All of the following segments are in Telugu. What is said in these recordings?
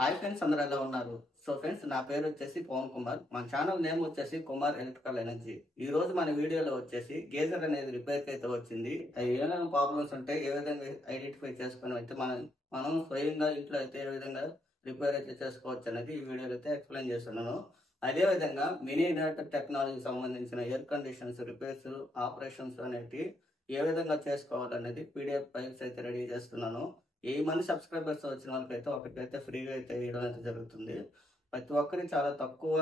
హాయ్ ఫ్రెండ్స్, అందరూ ఎలా ఉన్నారు? సో ఫ్రెండ్స్, నా పేరు వచ్చేసి పవన్ కుమార్. మన ఛానల్ నేమ్ వచ్చేసి కుమార్ ఎలక్ట్రికల్ ఎనర్జీ. ఈ రోజు మన వీడియోలో వచ్చేసి గేజర్ అనేది రిపేర్కి అయితే వచ్చింది. అది ఏమైనా ప్రాబ్లమ్స్ ఉంటే ఏ విధంగా ఐడెంటిఫై చేసుకుని అయితే మనం స్వయంగా ఇంట్లో అయితే ఏ విధంగా రిపేర్ అయితే చేసుకోవచ్చు అనేది ఈ వీడియోలో అయితే ఎక్స్ప్లెయిన్ చేస్తున్నాను. అదేవిధంగా మినీ ఇన్వర్టర్ టెక్నాలజీకి సంబంధించిన ఎయిర్ కండిషన్స్ రిపేర్స్ ఆపరేషన్స్ అనేవి ఏ విధంగా చేసుకోవాలనేది పీడిఎఫ్ ఫైల్స్ అయితే రెడీ చేస్తున్నాను. ఏ మంది సబ్స్క్రైబర్స్ వచ్చిన వాళ్ళకైతే ఒకటికైతే ఫ్రీగా అయితే ఇవ్వడం అయితే జరుగుతుంది. ప్రతి ఒక్కరికి చాలా తక్కువ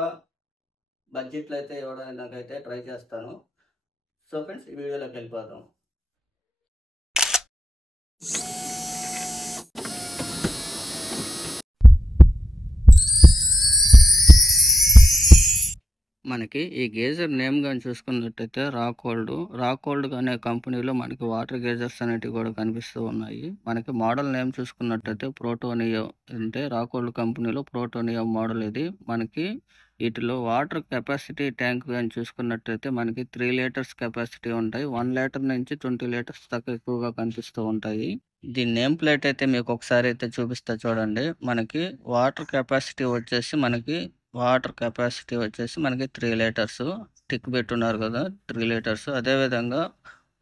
బడ్జెట్లో అయితే ఇవ్వడానికి అయితే ట్రై చేస్తాను. సో ఫ్రెండ్స్, ఈ వీడియోలోకి వెళ్ళిపోదాం. మనకి ఈ గేజర్ నేమ్ కానీ చూసుకున్నట్టయితే రాకోల్డ్ అనే కంపెనీలో మనకి వాటర్ గేజర్స్ అనేటివి కూడా కనిపిస్తూ ఉన్నాయి. మనకి మోడల్ నేమ్ చూసుకున్నట్టయితే ప్రోటోనియో, అంటే రాకోల్డ్ కంపెనీలో ప్రోటోనియో మోడల్ ఇది. మనకి వీటిలో వాటర్ కెపాసిటీ ట్యాంక్ కానీ చూసుకున్నట్టయితే మనకి 3 లీటర్స్ కెపాసిటీ ఉంటాయి. 1 లీటర్ నుంచి 20 లీటర్స్ దాకా ఎక్కువగా కనిపిస్తూ ఉంటాయి. దీని నేమ్ ప్లేట్ అయితే మీకు ఒకసారి అయితే చూపిస్తా చూడండి. మనకి వాటర్ కెపాసిటీ వచ్చేసి మనకి 3 లీటర్స్ టిక్ పెట్టున్నారు కదా, 3 లీటర్స్. అదేవిధంగా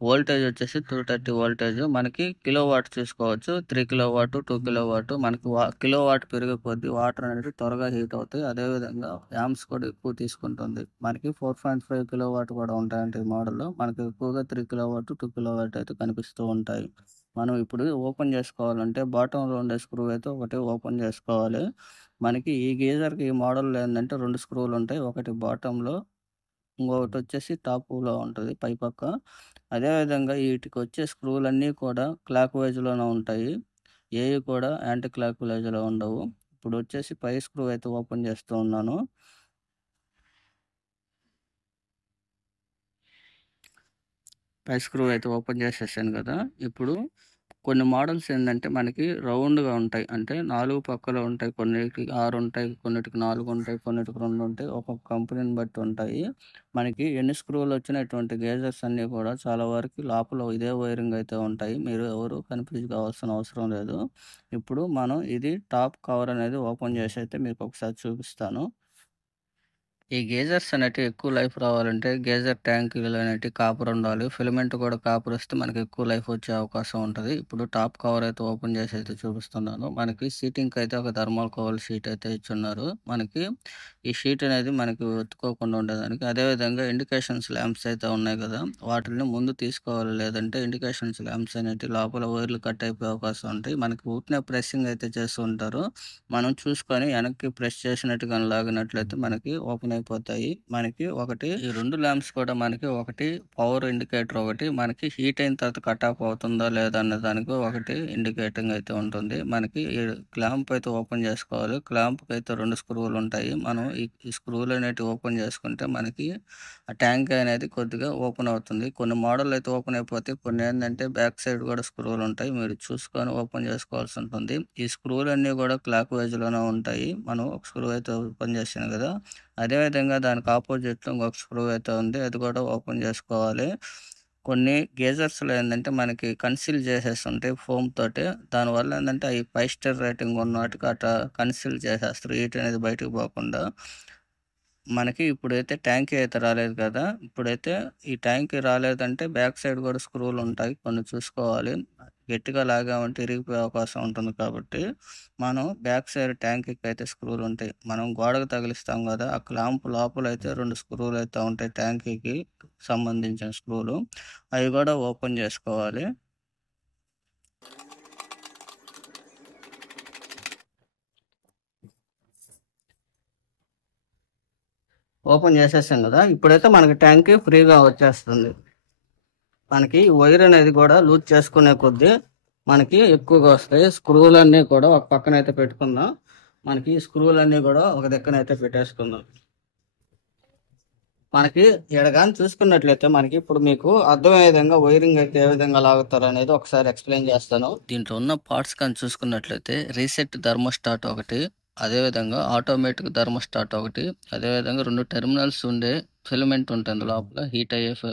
వోల్టేజ్ వచ్చేసి 230 వోల్టేజ్. మనకి కిలోవాట్ చూసుకోవచ్చు, 3 కిలోవాట్, 2 కిలోవాట్. మనకి కిలోవాట్ పెరిగే కొద్దీ వాటర్ అనేది త్వరగా హీట్ అవుతాయి. అదేవిధంగా యాంప్స్ కూడా ఎక్కువ తీసుకుంటుంది. మనకి 4.5 కిలోవాట్ కూడా ఉంటాయంటే ఈ మోడల్లో. మనకి ఎక్కువగా 3 కిలోవాట్, 2 కిలోవాట్ అయితే కనిపిస్తూ ఉంటాయి. మనం ఇప్పుడు ఓపెన్ చేసుకోవాలంటే బాటంలో ఉండే స్క్రూ అయితే ఒకటి ఓపెన్ చేసుకోవాలి. మనకి ఈ గీజర్కి ఈ మోడల్లో ఏంటంటే 2 స్క్రూలు ఉంటాయి. ఒకటి బాటంలో, ఇంకొకటి వచ్చేసి టాప్లో ఉంటుంది పై పక్క. అదేవిధంగా వీటికి వచ్చే స్క్రూలన్నీ కూడా క్లాక్ వైజ్లోనే ఉంటాయి. ఏవి కూడా యాంటీ క్లాక్ వైజ్లో ఉండవు. ఇప్పుడు వచ్చేసి పై స్క్రూ అయితే ఓపెన్ చేస్తూ ఉన్నాను. పై స్క్రూ అయితే ఓపెన్ చేసేసాను కదా. ఇప్పుడు కొన్ని మోడల్స్ ఏంటంటే మనకి రౌండ్గా ఉంటాయి, అంటే 4 పక్కలు ఉంటాయి. కొన్నిటికి 6 ఉంటాయి, కొన్నిటికి 4 ఉంటాయి, కొన్నిటికి 2 ఉంటాయి. ఒక్కొక్క కంపెనీని బట్టి ఉంటాయి. మనకి ఎన్ని స్క్రూలు వచ్చినటువంటి గేజర్స్ అన్నీ కూడా చాలా వరకు లోపల ఇదే వైరింగ్ అయితే ఉంటాయి. మీరు ఎవరు కన్ఫ్యూజ్ కావాల్సిన అవసరం లేదు. ఇప్పుడు మనం ఇది టాప్ కవర్ అనేది ఓపెన్ చేసి అయితే మీకు ఒకసారి చూపిస్తాను. ఈ గేజర్స్ అనేటివి ఎక్కువ లైఫ్ రావాలంటే గేజర్ ట్యాంకులు అనేటివి కాపర్ ఉండాలి. ఫిలమెంట్ కూడా కాపర్ వస్తే మనకి ఎక్కువ లైఫ్ వచ్చే అవకాశం ఉంటుంది. ఇప్పుడు టాప్ కవర్ అయితే ఓపెన్ చేసి అయితే చూపిస్తున్నాను. మనకి సీటింగ్కి అయితే ఒక థర్మల్ కవర్ షీట్ అయితే ఇచ్చున్నారు. మనకి ఈ షీట్ అనేది మనకి ఒత్తుకోకుండా ఉండేదానికి. అదేవిధంగా ఇండికేషన్స్ ల్యాంప్స్ అయితే ఉన్నాయి కదా, వాటిని ముందు తీసుకోవాలి. లేదంటే ఇండికేషన్స్ ల్యాంప్స్ అనేటివి లోపల వైర్లు కట్ అయిపోయే అవకాశం ఉంటాయి. మనకి ఊటినే ప్రెస్సింగ్ అయితే చేస్తూ ఉంటారు. మనం చూసుకొని వెనక్కి ప్రెస్ చేసినట్టు కానీ లాగినట్లయితే మనకి ఓపెన్ అయిపోతాయి. మనకి ఒకటి ఈ 2 ల్యాంప్స్ కూడా మనకి ఒకటి పవర్ ఇండికేటర్, ఒకటి మనకి హీట్ అయిన తర్వాత కట్ ఆఫ్ అవుతుందా లేదా అనే దానికి ఒకటి ఇండికేటింగ్ అయితే ఉంటుంది. మనకి ఈ క్లాంప్ అయితే ఓపెన్ చేసుకోవాలి. క్లాంప్కి అయితే 2 స్క్రూలు ఉంటాయి. మనం ఈ స్క్రూలు అనేటివి ఓపెన్ చేసుకుంటే మనకి ఆ ట్యాంక్ అనేది కొద్దిగా ఓపెన్ అవుతుంది. కొన్ని మోడల్ అయితే ఓపెన్ అయిపోతాయి, కొన్ని ఏంటంటే బ్యాక్ సైడ్ కూడా స్క్రూలు ఉంటాయి. మీరు చూసుకొని ఓపెన్ చేసుకోవాల్సి ఉంటుంది. ఈ స్క్రూలు అన్నీ కూడా క్లాక్ వైజ్లోనే ఉంటాయి. మనం ఒక స్క్రూ అయితే ఓపెన్ చేసాను కదా, అదేవిధంగా దానికి ఆపోజిట్లో ఇంకొక స్క్రూ అయితే ఉంది, అది కూడా ఓపెన్ చేసుకోవాలి. కొన్ని గేజర్స్లో ఏంటంటే మనకి కన్సీల్ చేసేస్తుంటాయి ఫోమ్ తోటి. దానివల్ల ఏంటంటే అవి 5 స్టార్ రేటింగ్ ఉన్న వాటికి అట్లా కన్సీల్ చేసేస్తారు, హీట్ అనేది బయటకు పోకుండా. మనకి ఇప్పుడైతే ట్యాంకీ అయితే రాలేదు కదా, ఇప్పుడైతే ఈ ట్యాంకీ రాలేదంటే బ్యాక్ సైడ్ కూడా స్క్రూలు ఉంటాయి, కొన్ని చూసుకోవాలి. గట్టిగా లాగామంటే ఇరిగిపోయే అవకాశం ఉంటుంది. కాబట్టి మనం బ్యాక్ సైడ్ ట్యాంకీకి అయితే స్క్రూలు ఉంటాయి. మనం గోడకు తగిలిస్తాం కదా, ఆ క్లాంప్ లోపల అయితే 2 స్క్రూలు అయితే ఉంటాయి ట్యాంకీకి సంబంధించిన స్క్రూలు. అవి కూడా ఓపెన్ చేసుకోవాలి. ఓపెన్ చేసేసాం కదా, ఇప్పుడైతే మనకి ట్యాంక్ ఫ్రీగా వచ్చేస్తుంది. మనకి వైర్ అనేది కూడా లూజ్ చేసుకునే కొద్దీ మనకి ఎక్కువగా వస్తాయి. స్క్రూలన్నీ కూడా ఒక పక్కన అయితే పెట్టుకుందాం. మనకి స్క్రూలన్నీ కూడా ఒక దగ్గర అయితే పెట్టేసుకుందాం. మనకి ఎడగాని చూసుకున్నట్లయితే మనకి ఇప్పుడు మీకు అర్థమయ్యే విధంగా వైరింగ్ అయితే ఏ విధంగా లాగుతారు అనేది ఒకసారి ఎక్స్ప్లెయిన్ చేస్తాను. దీంట్లో ఉన్న పార్ట్స్ కానీ చూసుకున్నట్లయితే రీసెట్ థర్మోస్టాట్ ఒకటి, అదేవిధంగా ఆటోమేటిక్ థర్మోస్టాట్ ఒకటి, అదేవిధంగా 2 టెర్మినల్స్ ఉండే ఫిలమెంట్ ఉంటుంది లోపల.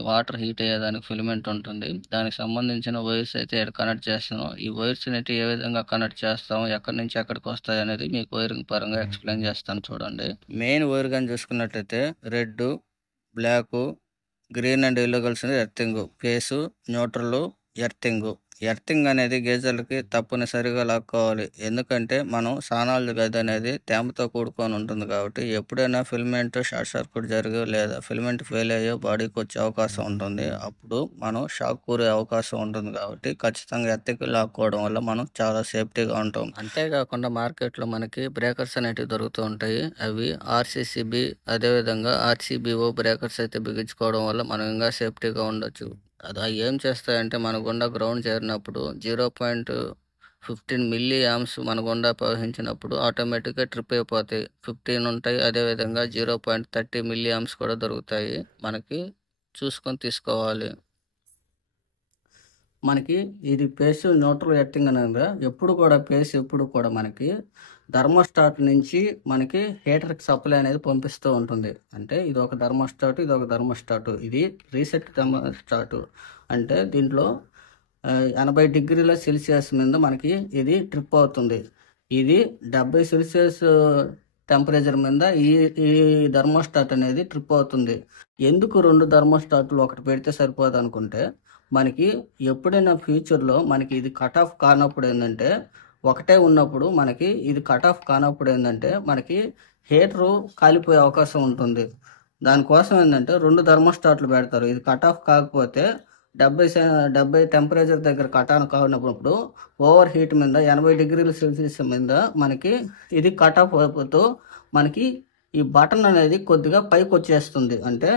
వాటర్ హీట్ అయ్యేదానికి ఫిలమెంట్ ఉంటుంది. దానికి సంబంధించిన వైర్స్ అయితే ఈడ కనెక్ట్ చేస్తున్నాం. ఈ వైర్స్ అనేటివి ఏ విధంగా కనెక్ట్ చేస్తాం, ఎక్కడి నుంచి ఎక్కడికి వస్తాయి అనేది మీకు వైరింగ్ పరంగా ఎక్స్ప్లెయిన్ చేస్తాను చూడండి. మెయిన్ వైర్ కానీ చూసుకున్నట్లయితే red, black, green and yellow కలిసిన ఎర్తింగ్, ఫేసు, న్యూట్రల్, ఎర్తింగ్ అనేది గేజర్లకి తప్పనిసరిగా లాక్కోవాలి. ఎందుకంటే మనం స్నానాల గది అనేది తేమతో కూడుకొని ఉంటుంది కాబట్టి ఎప్పుడైనా ఫిల్మెంట్ షార్ట్ సర్క్యూట్ జరిగి లేదా ఫిల్మెంట్ ఫెయిల్ అయ్యో బాడీకి వచ్చే అవకాశం ఉంటుంది. అప్పుడు మనం షాక్ కూరే అవకాశం ఉంటుంది కాబట్టి ఖచ్చితంగా ఎర్తింగ్ లాక్కోవడం వల్ల మనం చాలా సేఫ్టీగా ఉంటాం. అంతేకాకుండా మార్కెట్లో మనకి బ్రేకర్స్ అనేటివి దొరుకుతూ ఉంటాయి. అవి ఆర్సీసీబీ అదేవిధంగా ఆర్సీబీఓ బ్రేకర్స్ అయితే బిగించుకోవడం వల్ల మనం ఇంకా సేఫ్టీగా ఉండొచ్చు. అది ఏం చేస్తాయంటే మన గుండా గ్రౌండ్ చేరినప్పుడు 0.15 మిల్లీ యాంప్స్ మన గుండా ప్రవహించినప్పుడు ఆటోమేటిక్గా ట్రిప్ అయిపోతాయి. 15 ఉంటాయి. అదేవిధంగా 0.30 మిల్లీ యాంప్స్ కూడా దొరుకుతాయి. మనకి చూసుకొని తీసుకోవాలి. మనకి ఇది పేస్ న్యూట్రల్ ఎర్తింగ్ అనేది ఎప్పుడు కూడా మనకి థర్మోస్టాట్ నుంచి మనకి హీటర్కి సప్లై అనేది పంపిస్తూ ఉంటుంది. అంటే ఇది ఒక థర్మోస్టాట్, ఇది రీసెట్ థర్మోస్టాట్. అంటే దీంట్లో 80 డిగ్రీల సెల్సియస్ మీద మనకి ఇది ట్రిప్ అవుతుంది. ఇది 70 సెల్సియస్ టెంపరేచర్ మీద ఈ థర్మోస్టాట్ అనేది ట్రిప్ అవుతుంది. ఎందుకు 2 థర్మోస్టాట్లు ఒకటి పెడితే సరిపోదు అనుకుంటే, మనకి ఎప్పుడైనా ఫ్యూచర్లో మనకి ఇది కట్ ఆఫ్ కానప్పుడు ఏంటంటే, ఒకటే ఉన్నప్పుడు మనకి ఇది కట్ ఆఫ్ కానప్పుడు ఏంటంటే మనకి హీటరు కాలిపోయే అవకాశం ఉంటుంది. దానికోసం ఏంటంటే 2 థర్మోస్టాట్లు పెడతారు. ఇది కట్ ఆఫ్ కాకపోతే 70 టెంపరేచర్ దగ్గర కట్ ఆన్ కానప్పుడు ఓవర్ హీట్ మీద 80 డిగ్రీల సెల్సియస్ మీద మనకి ఇది కట్ ఆఫ్ అయిపోతూ మనకి ఈ బటన్ అనేది కొద్దిగా పైకి వచ్చేస్తుంది. అంటే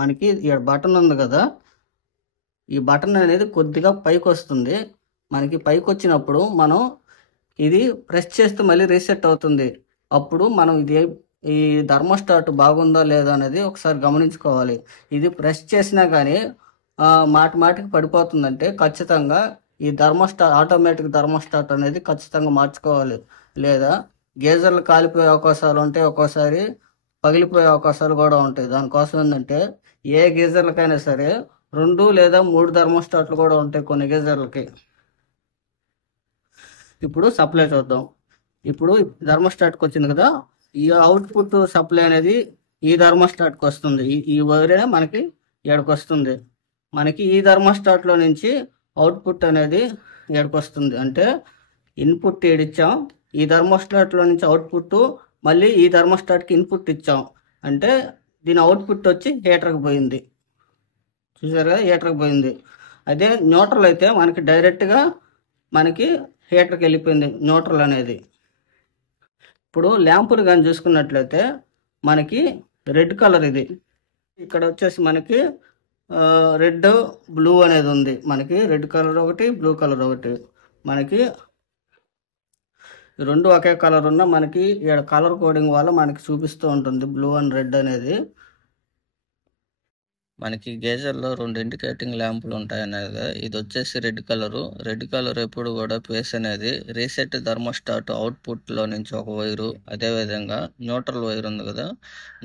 మనకి ఈ బటన్ ఉంది కదా, ఈ బటన్ అనేది కొద్దిగా పైకి వస్తుంది. మనకి పైకి వచ్చినప్పుడు మనం ఇది ప్రెస్ చేస్తే మళ్ళీ రీసెట్ అవుతుంది. అప్పుడు మనం ఈ థర్మోస్టాట్ బాగుందా లేదా అనేది ఒకసారి గమనించుకోవాలి. ఇది ప్రెస్ చేసినా కానీ మాటికి పడిపోతుందంటే ఖచ్చితంగా ఈ ఆటోమేటిక్ థర్మోస్టాట్ అనేది ఖచ్చితంగా మార్చుకోవాలి. లేదా గేజర్లు కాలిపోయే అవకాశాలు ఉంటాయి, ఒక్కోసారి పగిలిపోయే అవకాశాలు కూడా ఉంటాయి. దానికోసం ఏంటంటే ఏ గీజర్లకైనా సరే 2 లేదా 3 థర్మోస్టాట్లు కూడా ఉంటాయి కొన్ని గీజర్లకి. ఇప్పుడు సప్లై చూద్దాం. ఇప్పుడు థర్మోస్టాట్కి వచ్చింది కదా, ఈ అవుట్పుట్ సప్లై అనేది ఈ థర్మోస్టాట్కి వస్తుంది. ఈ వైరే మనకి ఇక్కడికి వస్తుంది. మనకి ఈ థర్మోస్టాట్లో నుంచి అవుట్పుట్ అనేది ఇక్కడికి వస్తుంది. అంటే ఇన్పుట్ ఇచ్చాం, ఈ థర్మోస్టాట్లో నుంచి అవుట్పుట్ మళ్ళీ ఈ థర్మోస్టాట్కి ఇన్పుట్ ఇచ్చాం. అంటే దీని అవుట్పుట్ వచ్చి హీటర్కి పోయింది. చూసారుగా, హీటర్కి పోయింది. అదే న్యూట్రల్ అయితే మనకి డైరెక్ట్గా మనకి హీటర్కి వెళ్ళిపోయింది న్యూట్రల్ అనేది. ఇప్పుడు ల్యాంపులు కానీ చూసుకున్నట్లయితే మనకి రెడ్ కలర్ ఇది. ఇక్కడ వచ్చేసి మనకి రెడ్, బ్లూ అనేది ఉంది. మనకి రెడ్ కలర్ ఒకటి, బ్లూ కలర్ ఒకటి. మనకి రెండు ఒకే కలర్ ఉన్న మనకి ఇక్కడ కలర్ కోడింగ్ వల్ల మనకి చూపిస్తూ ఉంటుంది బ్లూ అండ్ రెడ్ అనేది. మనకి గేజర్లో 2 ఇండికేటింగ్ ల్యాంపులు ఉంటాయి అనేది. ఇది వచ్చేసి రెడ్ కలర్ ఎప్పుడు కూడా ఫేస్ అనేది రీసెట్ థర్మోస్టాట్ అవుట్పుట్లో నుంచి ఒక వైరు, అదేవిధంగా న్యూట్రల్ వైర్ ఉంది కదా,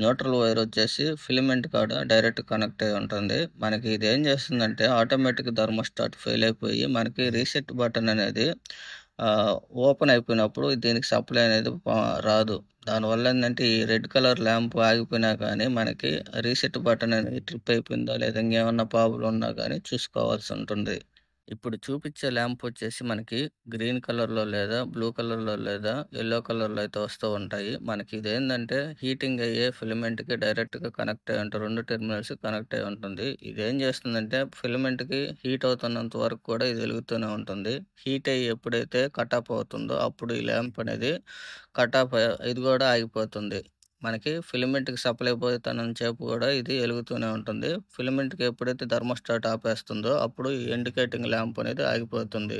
న్యూట్రల్ వైర్ వచ్చేసి ఫిలమెంట్ కాడ డైరెక్ట్ కనెక్ట్ అయి ఉంటుంది. మనకి ఇది ఏం చేస్తుందంటే ఆటోమేటిక్ థర్మోస్టాట్ ఫెయిల్ అయిపోయి మనకి రీసెట్ బటన్ అనేది ఓపెన్ అయిపోయినప్పుడు దీనికి సప్లై అనేది రాదు. దానివల్ల ఏంటంటే ఈ రెడ్ కలర్ ల్యాంప్ ఆగిపోయినా కానీ మనకి రీసెట్ బటన్ అనేది ట్రిప్ అయిపోయిందా లేదా ఇంకేమన్నా ప్రాబ్లం ఉన్నా కానీ చూసుకోవాల్సి ఉంటుంది. ఇప్పుడు చూపించే ల్యాంప్ వచ్చేసి మనకి గ్రీన్ కలర్లో లేదా బ్లూ కలర్లో లేదా ఎల్లో కలర్లో అయితే వస్తూ ఉంటాయి. మనకి ఇదేంటంటే హీటింగ్ అయ్యే ఫిలమెంట్కి డైరెక్ట్గా కనెక్ట్ అయ్యి ఉంటుంది. 2 టెర్మినల్స్ కనెక్ట్ అయ్యి ఉంటుంది. ఇదేం చేస్తుందంటే ఫిలమెంట్కి హీట్ అవుతున్నంత వరకు కూడా ఇది వెలుగుతూనే ఉంటుంది. హీట్ అయ్యి ఎప్పుడైతే కట్ ఆఫ్ అవుతుందో అప్పుడు ఈ ల్యాంప్ అనేది కట్ ఆఫ్ ఇది కూడా ఆగిపోతుంది. మనకి ఫిలమెంట్కి సప్లై పోతున్నంత సేపు కూడా ఇది వెలుగుతూనే ఉంటుంది. ఫిలమెంట్కి ఎప్పుడైతే థర్మోస్టాట్ ఆపేస్తుందో అప్పుడు ఈ ఇండికేటింగ్ ల్యాంప్ అనేది ఆగిపోతుంది.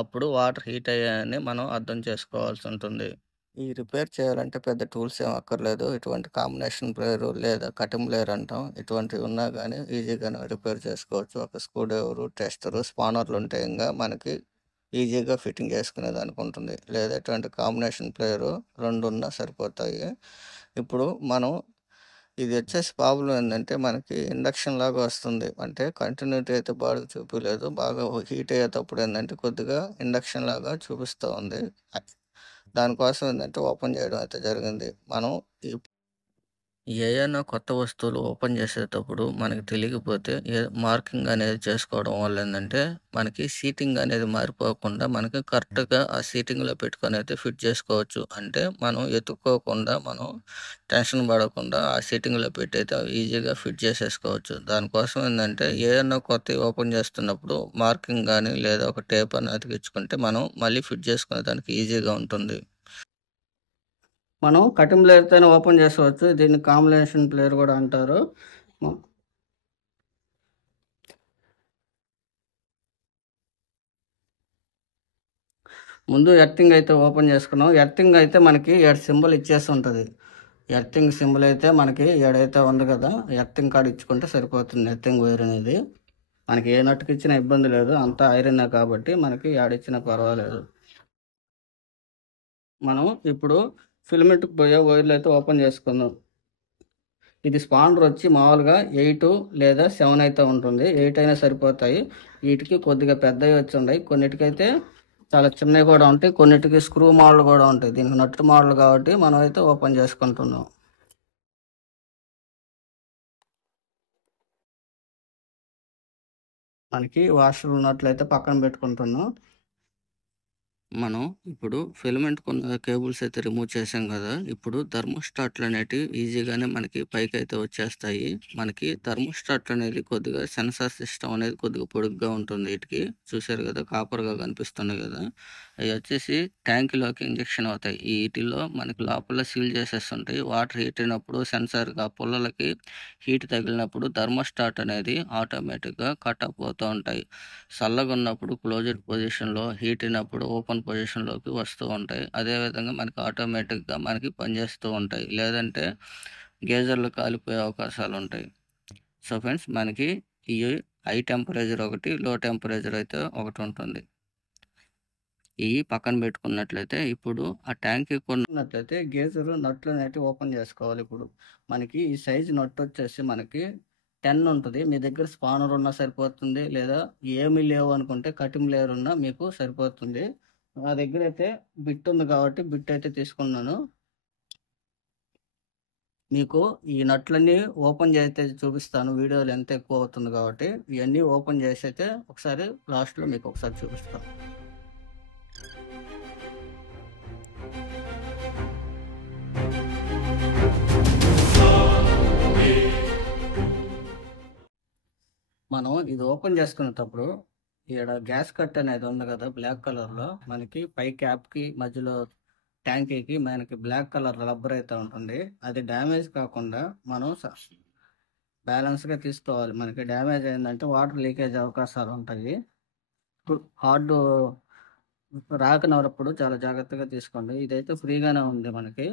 అప్పుడు వాటర్ హీట్ అయ్యాయని మనం అర్థం చేసుకోవాల్సి ఉంటుంది. ఈ రిపేర్ చేయాలంటే పెద్ద టూల్స్ ఏం అక్కర్లేదు. ఇటువంటి కాంబినేషన్ ప్లేయర్ లేదా కటింగ్ ప్లేయర్ అంటాం, ఇటువంటివి ఉన్నా కానీ ఈజీగానే రిపేర్ చేసుకోవచ్చు. ఒక స్క్రూ డ్రైవరు, టెస్టరు, స్పానర్లు ఉంటే ఇంకా మనకి ఈజీగా ఫిట్టింగ్ చేసుకునేదానికి ఉంటుంది. లేదా ఇటువంటి కాంబినేషన్ ప్లేయరు 2 ఉన్నా సరిపోతాయి. ఇప్పుడు మనం ఇది వచ్చేసి ప్రాబ్లమ్ ఏందంటే మనకి ఇండక్షన్ లాగా వస్తుంది. అంటే కంటిన్యూటీ అయితే బాగా చూపియలేదు. బాగా హీట్ అయ్యేటప్పుడు ఏందంటే కొద్దిగా ఇండక్షన్ లాగా చూపిస్తా ఉంది. దానికోసం ఏందంటే ఓపెన్ చేయడం అయితే జరిగింది. మనం ఈ ఏయన్నా కొత్త వస్తువులు ఓపెన్ చేసేటప్పుడు మనకు తెలియకపోతే మార్కింగ్ అనేది చేసుకోవడం వల్ల ఏందంటే మనకి సీటింగ్ అనేది మారిపోకుండా మనకి కరెక్ట్‌గా ఆ సీటింగ్‌లో పెట్టుకొని అయితే ఫిట్ చేసుకోవచ్చు. అంటే మనం ఎతుక్కోకుండా మనం టెన్షన్ పడకుండా ఆ సీటింగ్‌లో పెట్టి అయితే ఈజీగా ఫిట్ చేసేసుకోవచ్చు. దానికోసం ఏందంటే ఏయన్నా కొత్తవి ఓపెన్ చేస్తున్నప్పుడు మార్కింగ్ గానీ లేదా ఒక టేప్ అని అతికించుకుంటే మనం మళ్ళీ ఫిట్ చేసుకునే దానికి ఈజీగా ఉంటుంది. మనం కటింగ్ ప్లేయర్‌తోనే ఓపెన్ చేసుకోవచ్చు. దీన్ని కాంబినేషన్ ప్లేయర్ కూడా అంటారు. మ ముందు ఎర్తింగ్ అయితే ఓపెన్ చేసుకున్నాం. ఎర్తింగ్ అయితే మనకి ఈడ సింబల్ ఇచ్చేసి ఉంటది. ఎర్తింగ్ సింబల్ అయితే మనకి ఈడైతే ఉంది కదా! ఎర్తింగ్ కాడ ఇచ్చుకుంటే సరిపోతుంది. ఎర్తింగ్ వైర్ అనేది. మనకి ఏ నట్టుకి ఇచ్చినా ఇబ్బంది లేదు. అంతా ఐరనే కాబట్టి మనకి యాడిచ్చినా పర్వాలేదు. మనం ఇప్పుడు ఫిలమెంట్‌కి పోయే వైర్లు అయితే ఓపెన్ చేసుకుందాం. ఇది స్పానర్ వచ్చి మామూలుగా 8 లేదా 7 అయితే ఉంటుంది. 8 అయినా సరిపోతాయి. వీటికి కొద్దిగా పెద్దవి వచ్చి ఉన్నాయి. కొన్నిటికైతే చాలా చిన్నవి కూడా ఉంటాయి. కొన్నిటికి స్క్రూ మోడల్ కూడా ఉంటాయి. దీనికి నట్టు మోడల్ కాబట్టి మనం అయితే ఓపెన్ చేసుకుంటున్నాం. మనకి వాషర్ ఉన్నట్లయితే పక్కన పెట్టుకుంటున్నాం. మనం ఇప్పుడు ఫిలమెంట్ కొన్న కేబుల్స్ అయితే రిమూవ్ చేసాం కదా! ఇప్పుడు థర్మోస్టాట్లు అనేటివి ఈజీగానే మనకి పైకైతే వచ్చేస్తాయి. మనకి థర్మోస్టాట్ అనేది కొద్దిగా సెన్సార్ సిస్టమ్ అనేది కొద్దిగా పొడుగ్గా ఉంటుంది ఈటికి. చూసారు కదా! కాపర్‌గా కనిపిస్తున్నాయి కదా! అయి వచ్చేసి ట్యాంక్‌లోకి ఇంజెక్షన్ అవుతాయి. ఈటిల్లో మనకి లోపల సీల్ చేసేసుంటాయి. వాటర్ హీట్ అయినప్పుడు సెన్సార్‌కి ఆ పుల్లలకి హీట్ తగిలినప్పుడు థర్మోస్టాట్ అనేది ఆటోమేటిక్‌గా కట్ ఆఫ్ ఉంటాయి. చల్లగున్నప్పుడు క్లోజ్డ్ పొజిషన్‌లో, హీట్ అయినప్పుడు ఓపెన్ పొజిషన్‌లోకి వస్తూ ఉంటాయి. అదేవిధంగా మనకి ఆటోమేటిక్‌గా మనకి పనిచేస్తూ ఉంటాయి. లేదంటే గేజర్‌లు కాలిపోయే అవకాశాలుంటాయి. సో, ఫ్రెండ్స్ మనకి ఈ హై టెంపరేచర్ ఒకటి, లో టెంపరేచర్ అయితే ఒకటుంటుంది. ఇయి పక్కన పెట్టుకున్నట్లయితే ఇప్పుడు ఆ ట్యాంక్‌కి కొన్నట్లయితే గేజర్ నట్లనేటివి ఓపెన్ చేసుకోవాలిప్పుడు. మనకి ఈ సైజ్ నట్టొచ్చేసి మనకి 10 ఉంటది. మీ దగ్గర స్పానర్ ఉన్నా సరిపోతుంది. లేదా ఏమీ లేవు అనుకుంటే కటింగ్ లేయర్ ఉన్నా మీకు సరిపోతుంది. నా దగ్గరైతే బిట్ ఉంది కాబట్టి బిట్ అయితే తీసుకున్నాను. మీకు ఈ నట్లన్నీ ఓపెన్ చేస్తే చూపిస్తాను. వీడియో లెంత్ ఎక్కువ అవుతుంది కాబట్టి ఇయన్నీ ఓపెన్ చేసైతే ఒకసారి లాస్ట్‌లో మీకు ఒకసారి చూపిస్తాను. మనం ఇది ఓపెన్ చేసుకునేటప్పుడు ఈడ గ్యాస్ కట్ అనేది ఉంది కదా! బ్లాక్ కలర్‌లో మనకి పై క్యాప్‌కి మధ్యలో ట్యాంకీకి మనకి బ్లాక్ కలర్ రబ్బర్ అయితే ఉంటుంది. అది డ్యామేజ్ కాకుండా మనం బ్యాలెన్స్‌గా తీసుకోవాలి. మనకి డ్యామేజ్ అయిందంటే వాటర్ లీకేజ్ అవకాశాలు ఉంటాయి. ఇప్పుడు హార్డ్ రాకనప్పుడు చాలా జాగ్రత్తగా తీసుకోండి. ఇదైతే ఫ్రీగానే ఉంది మనకి.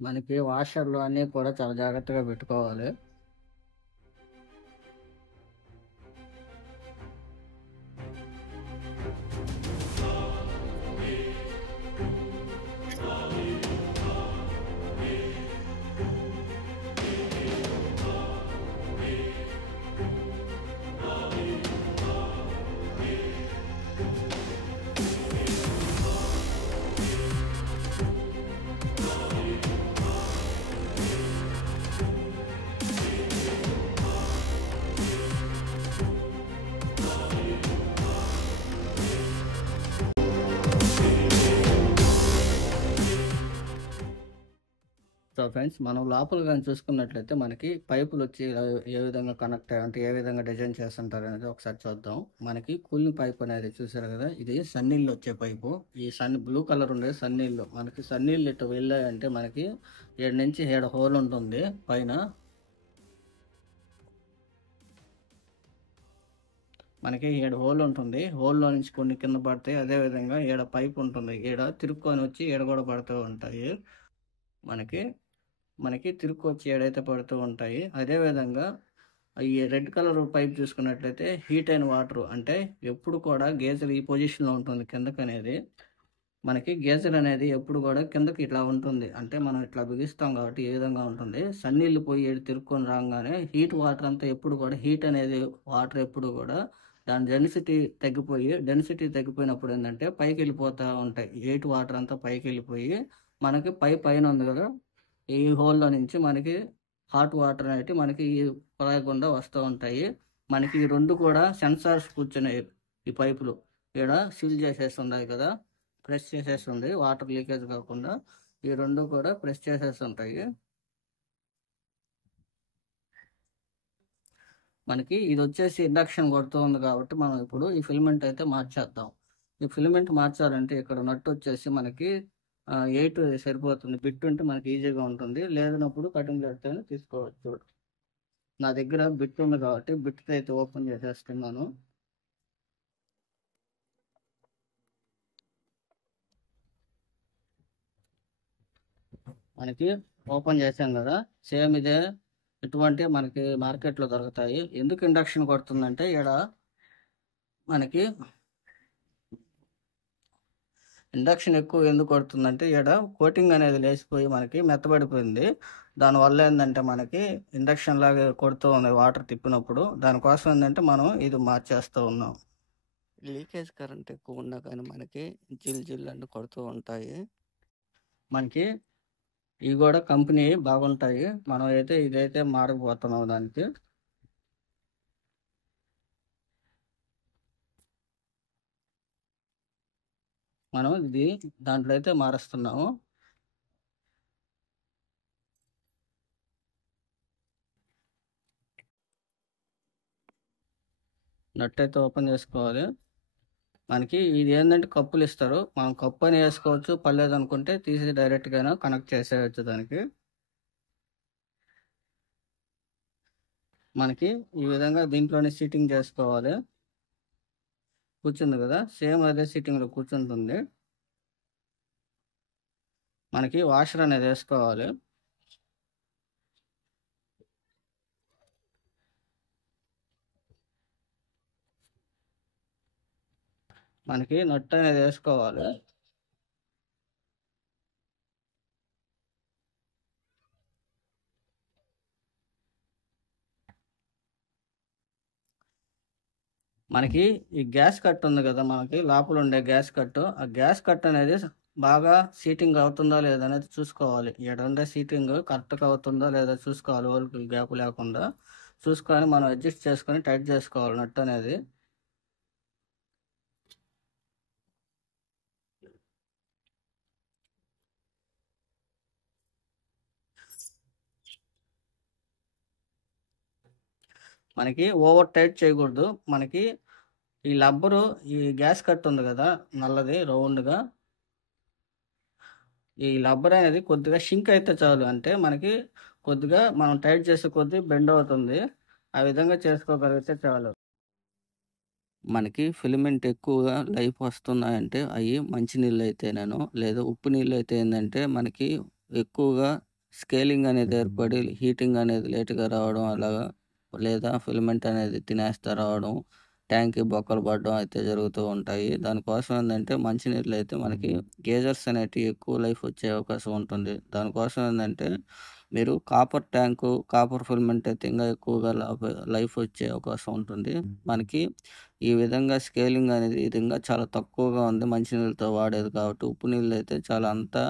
మనకి వాషర్‌లు అన్నీ కూడా చాలా జాగ్రత్తగా పెట్టుకోవాలి. సో ఫ్రెండ్స్ మనం లోపల గాని చూసుకున్నట్లయితే మనకి పైపులొచ్చి ఏ విధంగా కనెక్ట్ అయ్యాయి అంటే ఏ విధంగా డిజైన్ చేస్తుంటారనేది ఒకసారి చూద్దాం. మనకి కూలింగ్ పైప్ అనేది చూసారు కదా! ఇది సన్నీళ్ళు వచ్చే పైపు. ఈ బ్లూ కలర్ ఉండేది సన్నీళ్ళు. మనకి సన్నీళ్ళు ఇటు వెళ్ళాయంటే మనకి ఈడ నుంచి ఈడ హోల్ ఉంటుంది పైన. మనకి ఈడ హోల్ ఉంటుంది. హోల్‌లో నుంచి కొన్ని కింద పడతాయి. అదేవిధంగా ఈడ పైప్ ఉంటుంది. ఈడ తిరుక్కొని వచ్చి ఈడ కూడా పడుతూ ఉంటాయి. మనకి తిరుక్కొచ్చి ఏడైతే పడుతూ ఉంటాయి. అదేవిధంగా ఈ రెడ్ కలర్ పైప్ చూసుకున్నట్లయితే హీట్ అయిన వాటర్, అంటే ఎప్పుడు కూడా గేజర్ ఈ పొజిషన్లో ఉంటుంది కిందకి అనేది. మనకి గేజర్ అనేది ఎప్పుడు కూడా కిందకి ఇట్లా ఉంటుంది, అంటే మనం ఇట్లా బిగిస్తాం కాబట్టి ఏ విధంగా ఉంటుంది. సన్నీళ్ళు పోయి తిరుక్కొని రాగానే హీట్ వాటర్ అంతా ఎప్పుడు కూడా హీట్ అనేది వాటర్ ఎప్పుడు కూడా దాని డెన్సిటీ తగ్గిపోయినప్పుడు ఏంటంటే పైకి వెళ్ళిపోతూ ఉంటాయి. హీట్ వాటర్ అంతా పైకి వెళ్ళిపోయి మనకి పైన ఉంది కదా, ఈ హోల్లో నుంచి మనకి హాట్ వాటర్ అనేవి మనకి ఈ కుళాయి గుండా వస్తూ ఉంటాయి. మనకి ఈ రెండు కూడా సెన్సార్స్ కూర్చున్నాయి. ఈ పైపులు ఇక్కడ సీల్ చేసేసి ఉన్నాయి కదా, ప్రెస్ చేసేస్తుంది వాటర్ లీకేజ్ కాకుండా. ఈ రెండు కూడా ప్రెస్ చేసేసి ఉంటాయి. మనకి ఇది వచ్చేసి ఇండక్షన్ కొడుతూ ఉంది కాబట్టి మనం ఇప్పుడు ఈ ఫిలమెంట్ అయితే మార్చేద్దాం. ఈ ఫిలమెంట్ మార్చాలంటే ఇక్కడ నట్టు వచ్చేసి మనకి 8 సరిపోతుంది. బిట్ ఉంటే మనకి ఈజీగా ఉంటుంది, లేదన్నప్పుడు కటింగ్ ప్లేట్తో తీసుకోవచ్చు. నా దగ్గర బిట్ ఉంది కాబట్టి బిట్తో అయితే ఓపెన్ చేసేస్తున్నాను. మనకి ఓపెన్ చేసాం కదా, సేమ్ ఇదే ఇటువంటి మనకి మార్కెట్లో దొరుకుతాయి. ఎందుకు ఇండక్షన్ కొడుతుందంటే ఇక్కడ మనకి ఇండక్షన్ ఎక్కువ ఎందుకు కొడుతుందంటే ఇక్కడ కోటింగ్ అనేది లేచిపోయి మనకి మెత్తబడిపోయింది. దానివల్ల ఏంటంటే మనకి ఇండక్షన్ లాగా కొడుతూ ఉంది వాటర్ తిప్పినప్పుడు. దానికోసం ఏంటంటే మనం ఇది మార్చేస్తూ ఉన్నాం. లీకేజ్ కరెంట్ ఎక్కువ ఉన్నా కానీ మనకి జిల్ అని కొడుతూ ఉంటాయి. మనకి ఇవి కూడా కంపెనీ బాగుంటాయి. మనం అయితే ఇదైతే మారిపోతున్నాం దానికి. మనం ఇది దాంట్లో అయితే మారుస్తున్నాము. నట్ అయితే ఓపెన్ చేసుకోవాలి. మనకి ఇది ఏంటంటే కప్పులు ఇస్తారు, మనం కప్పు అని వేసుకోవచ్చు, పర్లేదు అనుకుంటే తీసి డైరెక్ట్గా కనెక్ట్ చేసేయచ్చు దానికి. మనకి ఈ విధంగా దీంట్లోనే సీటింగ్ చేసుకోవాలి. కూర్చుంది కదా, సేమ్ అదే సీటింగ్లో కూర్చుంటుంది. మనకి వాషర్ అనేది వేసుకోవాలి. మనకి నట్ అనేది వేసుకోవాలి. మనకి ఈ గ్యాస్ కట్ ఉంది కదా, మనకి లోపల ఉండే గ్యాస్ కట్, ఆ గ్యాస్ కట్ అనేది బాగా సీటింగ్ అవుతుందా లేదా అనేది చూసుకోవాలి. ఇక్కడ ఉండే సీటింగ్ కరెక్ట్గా అవుతుందా లేదా చూసుకోవాలి, ఓల్కి గ్యాప్ లేకుండా చూసుకొని మనం అడ్జస్ట్ చేసుకొని టైట్ చేసుకోవాలి నట్ అనేది. మనకి ఓవర్ టైట్ చేయకూడదు. మనకి ఈ లబ్బరు, ఈ గ్యాస్ కట్ ఉంది కదా నల్లది రౌండ్గా, ఈ లబ్బర్ అనేది కొద్దిగా షింక్ అయితే చాలు, అంటే మనకి కొద్దిగా మనం టైట్ చేసే కొద్ది బెండ్ అవుతుంది. ఆ విధంగా చేసుకోగలిగితే చాలు. మనకి ఫిలమెంట్ ఎక్కువగా లైఫ్ వస్తున్నాయంటే అవి మంచినీళ్ళు అయితేనేను, లేదా ఉప్పు నీళ్ళు అయితే ఏంటంటే మనకి ఎక్కువగా స్కేలింగ్ అనేది ఏర్పడి హీటింగ్ అనేది లేటుగా రావడం అలాగా, లేదా ఫిలమెంట్ అనేది తినేస్తా రావడం, ట్యాంక్కి బొక్కలు పడడం అయితే జరుగుతూ ఉంటాయి. దానికోసం ఏంటంటే మంచినీళ్ళు అయితే మనకి గేజర్స్ అనేటివి ఎక్కువ లైఫ్ వచ్చే అవకాశం ఉంటుంది. దానికోసం ఏంటంటే మీరు కాపర్ ఫిలమెంట్ అయితే ఇంకా ఎక్కువగా లైఫ్ వచ్చే అవకాశం ఉంటుంది. మనకి ఈ విధంగా స్కేలింగ్ అనేది ఈ విధంగా చాలా తక్కువగా ఉంది మంచినీళ్ళతో వాడేది కాబట్టి. ఉప్పు నీళ్ళు అయితే చాలా అంతా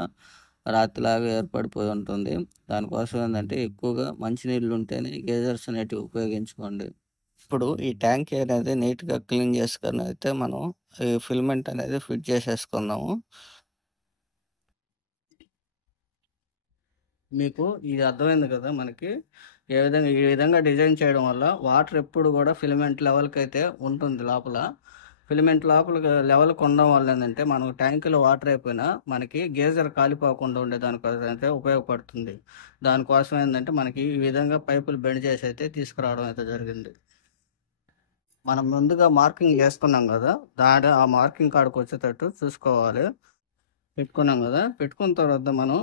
రాతిలాగా ఏర్పడిపోయి ఉంటుంది. దానికోసం ఏంటంటే ఎక్కువగా మంచినీళ్ళు ఉంటేనే గేజర్స్ అనేటివి ఉపయోగించుకోండి. ఇప్పుడు ఈ ట్యాంక్ అనేది నీట్గా క్లీన్ చేసుకొని అయితే మనం ఈ ఫిలమెంట్ అనేది ఫిట్ చేసేసుకుందాము. మీకు ఇది అర్థమైంది కదా, మనకి ఈ విధంగా డిజైన్ చేయడం వల్ల వాటర్ ఎప్పుడు కూడా ఫిలమెంట్ లెవెల్కి అయితే ఉంటుంది లోపల. ఫిలమెంట్ లోపల లెవెల్కి ఉండడం వల్ల ఏంటంటే మనం ట్యాంకులో వాటర్ అయిపోయినా మనకి గేజర్ కాలిపోకుండా ఉండే దానికోసం అయితే ఉపయోగపడుతుంది. దానికోసం ఏంటంటే మనకి ఈ విధంగా పైపులు బెండ్ చేసి అయితే తీసుకురావడం అయితే జరిగింది. మనం ముందుగా మార్కింగ్ చేసుకున్నాం కదా, ఆ మార్కింగ్ కాడికి వచ్చేటట్టు చూసుకోవాలి. పెట్టుకున్నాం కదా, పెట్టుకున్న తర్వాత మనం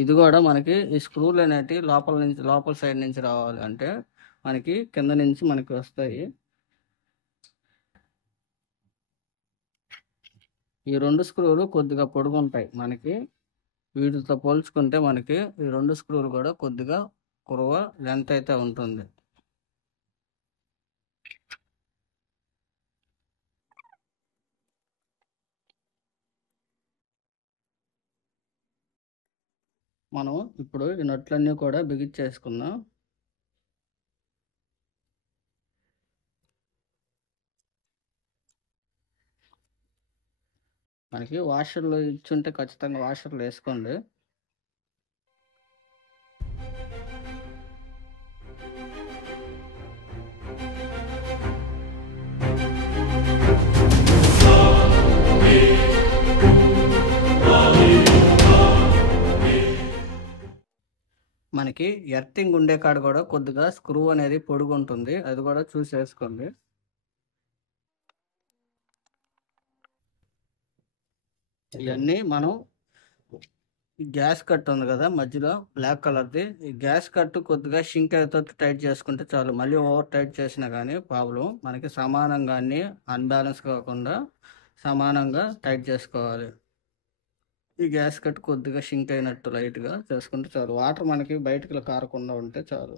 ఇది కూడా మనకి ఈ స్క్రూలు అనేటివి లోపల సైడ్ నుంచి రావాలి. అంటే మనకి కింద నుంచి మనకి వస్తాయి. ఈ 2 స్క్రూలు కొద్దిగా పొడుగుంటాయి. మనకి వీటితో పోల్చుకుంటే మనకి ఈ 2 స్క్రూలు కూడా కొద్దిగా కురవ లెంత్ అయితే ఉంటుంది. మనం ఇప్పుడు ఈ నట్లన్నీ కూడా బిగించేసుకుందాం. మనకి వాషర్లు ఇచ్చుంటే ఖచ్చితంగా వాషర్లు వేసుకోండి. మనకి ఎర్తింగ్ ఉండే కాడ కూడా కొద్దిగా స్క్రూ అనేది పొడుగు ఉంటుంది, అది కూడా చూసేసుకోండి. ఇవన్నీ మనం ఈ గ్యాస్ కట్ ఉంది కదా మధ్యలో బ్లాక్ కలర్ది, ఈ గ్యాస్ కట్ కొద్దిగా షింక్ అయితే టైట్ చేసుకుంటే చాలు. మళ్ళీ ఓవర్ టైట్ చేసినా కానీ ప్రాబ్లం. మనకి సమానంగా అన్ని అన్బ్యాలెన్స్ కాకుండా సమానంగా టైట్ చేసుకోవాలి. ఈ గ్యాస్ కట్ కొద్దిగా షింక్ అయినట్టు లైట్గా చేసుకుంటే చాలు. వాటర్ మనకి బయటకు కారకుండా ఉంటే చాలు.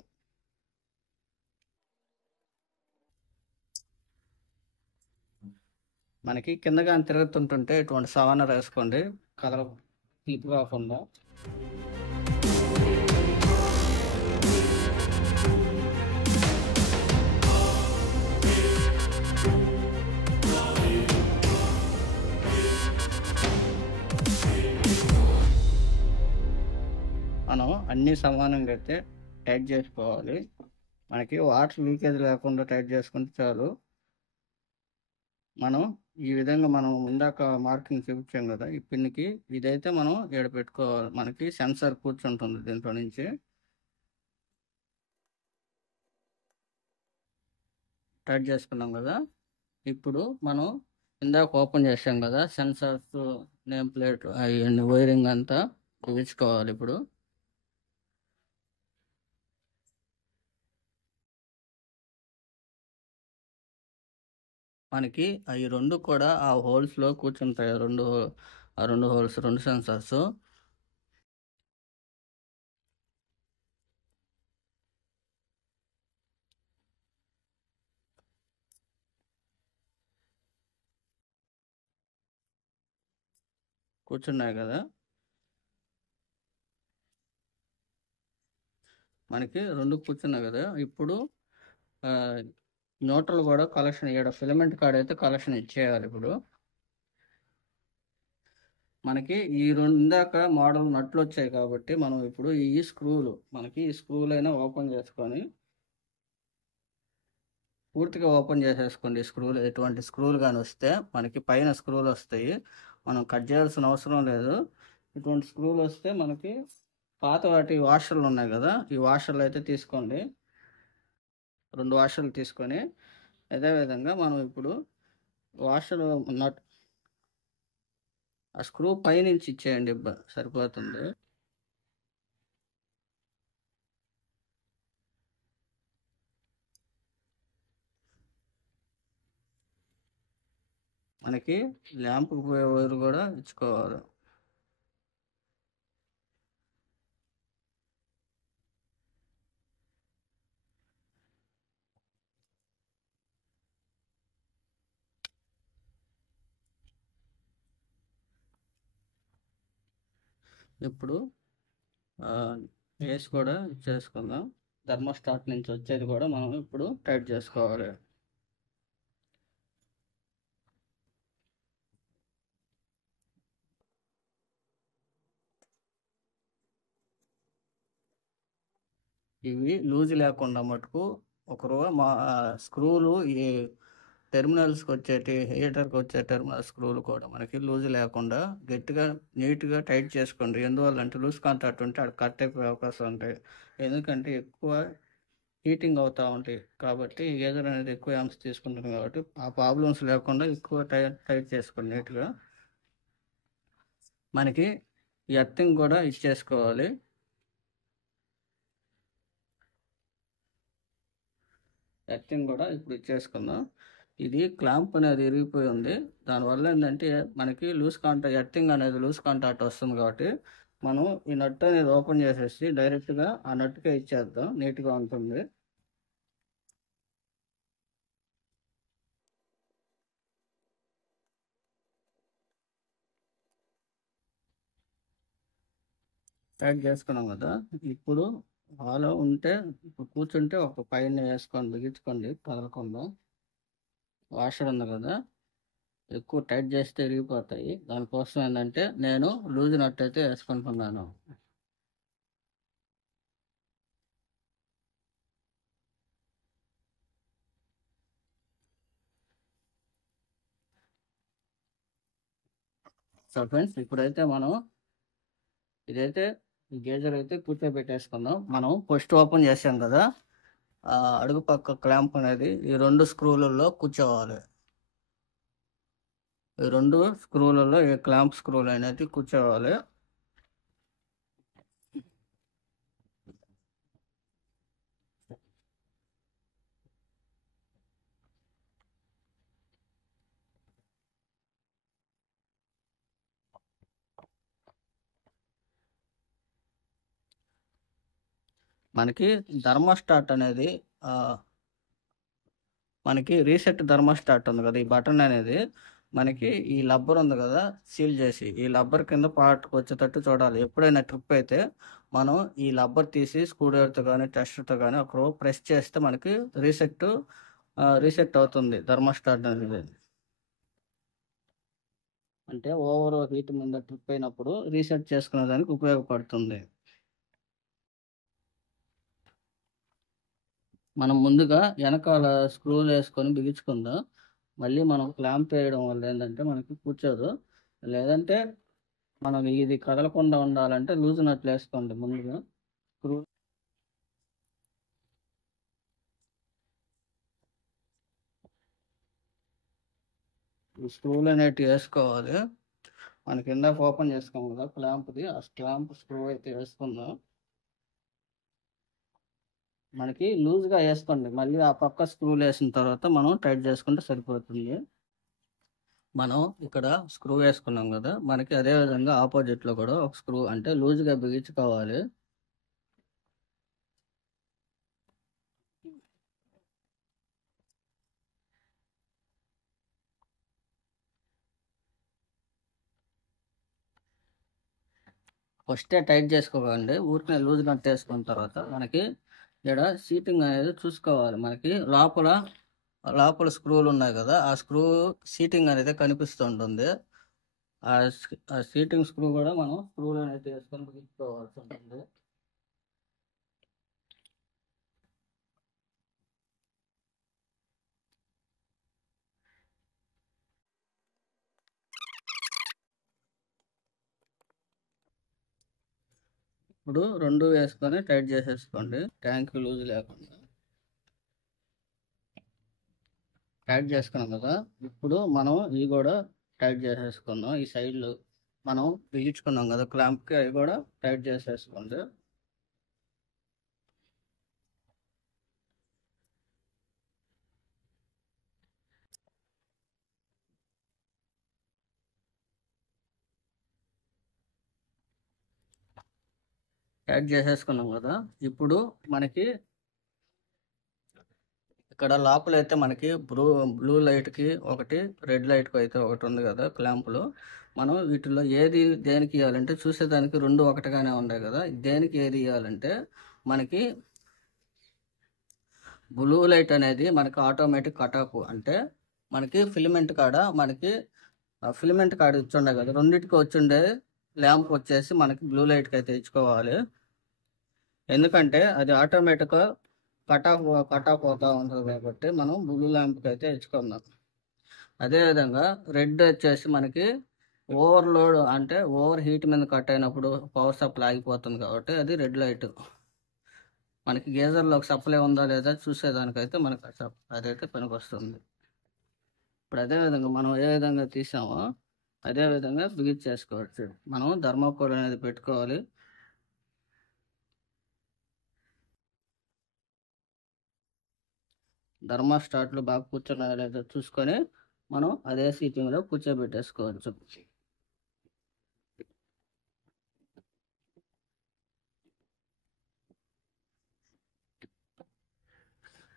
మనకి కిందగా తిరుగుతుంటుంటే ఇటువంటి సవానర్ వేసుకోండి, కలర్ క్లిప్ కాకుండా. మనం అన్నీ సమానంగా అయితే టైట్ చేసుకోవాలి. మనకి వాటర్ లీకేజ్ లేకుండా టైట్ చేసుకుంటే చాలు. మనం ఈ విధంగా మనం ఇందాక మార్కింగ్ చూపించాం కదా, ఈ పిన్కి ఇదైతే మనం ఈడ పెట్టుకోవాలి. మనకి సెన్సార్ కూర్చుంటుంది దీంట్లో నుంచి. టైట్ చేసుకున్నాం కదా, ఇప్పుడు మనం ఇందాక ఓపెన్ చేసాం కదా సెన్సార్స్, నేమ్ ప్లేట్, అవన్నీ వైరింగ్ అంతా బిగించుకోవాలి. ఇప్పుడు మనకి అవి 2 కూడా ఆ హోల్స్లో కూర్చుంటాయి. ఆ రెండు హోల్స్, 2 సెన్సార్స్ కూర్చున్నాయి కదా. మనకి 2 కూర్చున్నాయి కదా. ఇప్పుడు న్యూట్రల్ కూడా కలెక్షన్, ఇక్కడ ఫిలమెంట్ కార్డ్ అయితే కలెక్షన్ ఇచ్చేయాలి. ఇప్పుడు మనకి ఈ 2 ఇందాక మోడల్ నట్లు వచ్చాయి కాబట్టి మనం ఇప్పుడు ఈ స్క్రూలు అయినా ఓపెన్ చేసుకొని పూర్తిగా ఓపెన్ చేసేసుకోండి. స్క్రూలు ఎటువంటి స్క్రూలు కానీ వస్తే మనకి పైన స్క్రూలు వస్తాయి, మనం కట్ చేయాల్సిన అవసరం లేదు. ఇటువంటి స్క్రూలు వస్తే మనకి పాత వాటి వాషర్లు ఉన్నాయి కదా, ఈ వాషర్లు అయితే తీసుకోండి. 2 వాషర్లు తీసుకొని అదేవిధంగా మనం ఇప్పుడు వాషర్ నట్ ఆ స్క్రూ పైనుంచి ఇచ్చేయండి, సరిపోతుంది. మనకి ల్యాంప్కి పోయే వైర్ కూడా ఇచ్చుకోవాలి. ఇప్పుడు వేసి కూడా చేసుకుందాం. థర్మోస్టాట్ నుంచి వచ్చేది కూడా మనం ఇప్పుడు టైట్ చేసుకోవాలి. ఇవి లూజ్ లేకుండా మటుకు మా స్క్రూలు ఈ టెర్మినల్స్కి వచ్చేటి, హీటర్కి వచ్చే టెర్మినల్ స్క్రూలు కూడా మనకి లూజ్ లేకుండా గట్టిగా నీట్గా టైట్ చేసుకోండి. ఎందువల్లంటే లూజ్ కాంటాక్ట్ ఉంటే అక్కడ కట్ అయిపోయే అవకాశం ఉంటాయి. ఎందుకంటే ఎక్కువ హీటింగ్ అవుతూ ఉంటాయి కాబట్టి గీజర్ అనేది ఎక్కువ యాంప్స్ తీసుకుంటుంది కాబట్టి ఆ ప్రాబ్లమ్స్ లేకుండా ఎక్కువ టైట్ చేసుకోండి నీట్గా. మనకి ఎర్తింగ్ కూడా ఇచ్చేసుకోవాలి. ఎర్తింగ్ కూడా ఇప్పుడు ఇచ్చేసుకుందాం. ఇది క్లాంప్ అనేది ఇరిగిపోయి ఉంది. దానివల్ల ఏంటంటే మనకి లూజ్ కాంటాక్ట్, ఎర్తింగ్ అనేది లూజ్ కాంటాక్ట్ వస్తుంది కాబట్టి మనం ఈ నట్ అనేది ఓపెన్ చేసేసి డైరెక్ట్గా ఆ నట్టుకే ఇచ్చేద్దాం, నీట్గా ఉంటుంది. టైట్ చేసుకున్నాం కదా. ఇప్పుడు హాలో ఉంటే, ఇప్పుడు కూర్చుంటే ఒక పైన వేసుకొని బిగించుకోండి కదలకుండా. వాషర్ ఉంది కదా, ఎక్కువ టైట్ చేస్తే విరిగిపోతాయి. దానికోసం ఏంటంటే నేను లూజ్ నట్ అయితే వేసుకుంటున్నాను. సో ఫ్రెండ్స్, ఇప్పుడైతే మనం ఇదైతే గేజర్ అయితే కూర్చోబెట్టేసుకుందాం. మనం ఫస్ట్ ఓపెన్ చేసాం కదా, ఆ అడుగు పక్క క్లాంప్ అనేది ఈ 2 స్క్రూలలో కూర్చోవాలి. ఈ 2 స్క్రూలలో ఈ క్లాంప్ స్క్రూలు అనేది కూర్చోవాలి. మనకి థర్మోస్టాట్ అనేది మనకి రీసెట్ థర్మోస్టాట్ ఉంది కదా, ఈ బటన్ అనేది మనకి ఈ లబ్బర్ ఉంది కదా, సీల్ చేసి ఈ లబ్బర్ కింద పార్ట్ వచ్చేటట్టు చూడాలి. ఎప్పుడైనా ట్రిప్ అయితే మనం ఈ లబ్బర్ తీసి స్క్రూ డ్రైవర్తో కానీ టెస్టర్తో కానీ ఒక ప్రెస్ చేస్తే మనకి రీసెట్ అవుతుంది థర్మోస్టాట్ అనేది. అంటే ఓవర్ హీట్ మీద ట్రిప్ అయినప్పుడు రీసెట్ చేసుకునే దానికి ఉపయోగపడుతుంది. మనం ముందుగా వెనకాల స్క్రూలు వేసుకొని బిగించుకుందాం. మళ్ళీ మనం క్లాంప్ వేయడం వల్ల ఏంటంటే మనకి కూర్చోదు. లేదంటే మనం ఇది కదలకుండా ఉండాలంటే లూజ్ నట్లు వేసుకోండి ముందుగా. స్క్రూ స్క్రూలు అనేటివి వేసుకోవాలి. మనకి ఇందాక ఓపెన్ చేసుకోం కదా క్లాంప్ది, ఆ క్లాంప్ స్క్రూ అయితే వేసుకుందాం. మనకి లూజ్గా వేసుకోండి, మళ్ళీ ఆ పక్క స్క్రూలు వేసిన తర్వాత మనం టైట్ చేసుకుంటే సరిపోతుంది. మనం ఇక్కడ స్క్రూ వేసుకున్నాం కదా, మనకి అదే విధంగా ఆపోజిట్లో కూడా ఒక స్క్రూ అంటే లూజ్గా బిగించుకోవాలి. ఫస్టే టైట్ చేసుకోకండి, ఊరికే లూజ్ నట్ వేసుకున్న తర్వాత మనకి ఇక్కడ సీటింగ్ అనేది చూసుకోవాలి. మనకి లోపల లోపల స్క్రూలు ఉన్నాయి కదా, ఆ స్క్రూ సీటింగ్ అనేది కనిపిస్తూ ఉంటుంది. ఆ సీటింగ్ స్క్రూ కూడా మనం స్క్రూలు అనేది వేసుకొని బిగించుకోవాల్సి ఉంటుంది. ఇప్పుడు 2 వేసుకొని టైట్ చేసేసుకోండి, ట్యాంక్ లూజ్ లేకుండా. టైట్ చేసుకున్నాం కదా, ఇప్పుడు మనం ఇవి కూడా టైట్ చేసేసుకుందాం. ఈ సైడ్లు మనం బిగించుకున్నాం కదా క్లాంప్కి, అవి కూడా టైట్ చేసేసుకోండి. టైట్ చేసేసుకున్నాం కదా, ఇప్పుడు మనకి ఇక్కడ లోపల అయితే మనకి బ్లూ లైట్కి ఒకటి, రెడ్ లైట్కి అయితే ఒకటి ఉంది కదా క్లాంపులు. మనం వీటిలో ఏది దేనికి ఇవ్వాలంటే చూసేదానికి 2 ఒకటిగానే ఉన్నాయి కదా, దేనికి ఏది ఇవ్వాలంటే మనకి బ్లూ లైట్ అనేది మనకి ఆటోమేటిక్ కట్ ఆఫ్, అంటే మనకి ఫిలమెంట్ కాడ ఇచ్చుండే కదా, రెండింటికి వచ్చిండే ల్యాంప్ వచ్చేసి మనకి బ్లూ లైట్కి అయితే ఇచ్చుకోవాలి. ఎందుకంటే అది ఆటోమేటిక్గా కట్ ఆఫ్ అవుతా ఉంటుంది కాబట్టి మనం బ్లూ ల్యాంప్కి అయితే ఇచ్చుకుందాం. అదేవిధంగా రెడ్ వచ్చేసి మనకి ఓవర్లోడ్, అంటే ఓవర్ హీట్ మీద కట్ అయినప్పుడు పవర్ సప్లై ఆగిపోతుంది కాబట్టి అది రెడ్ లైట్. మనకి గేజర్లో ఒక సప్లై ఉందా లేదా చూసేదానికైతే మనకు అదైతే పనికి వస్తుంది. ఇప్పుడు అదేవిధంగా మనం ఏ విధంగా తీసామో అదే విధంగా బిగించేసుకోవచ్చు. మనం థర్మోకోల్ అనేది పెట్టుకోవాలి. థర్మాస్టాట్లు బాగా కూర్చున్నాయో లేదో చూసుకొని మనం అదే సీటింగ్లో కూర్చోబెట్టేసుకోవచ్చు.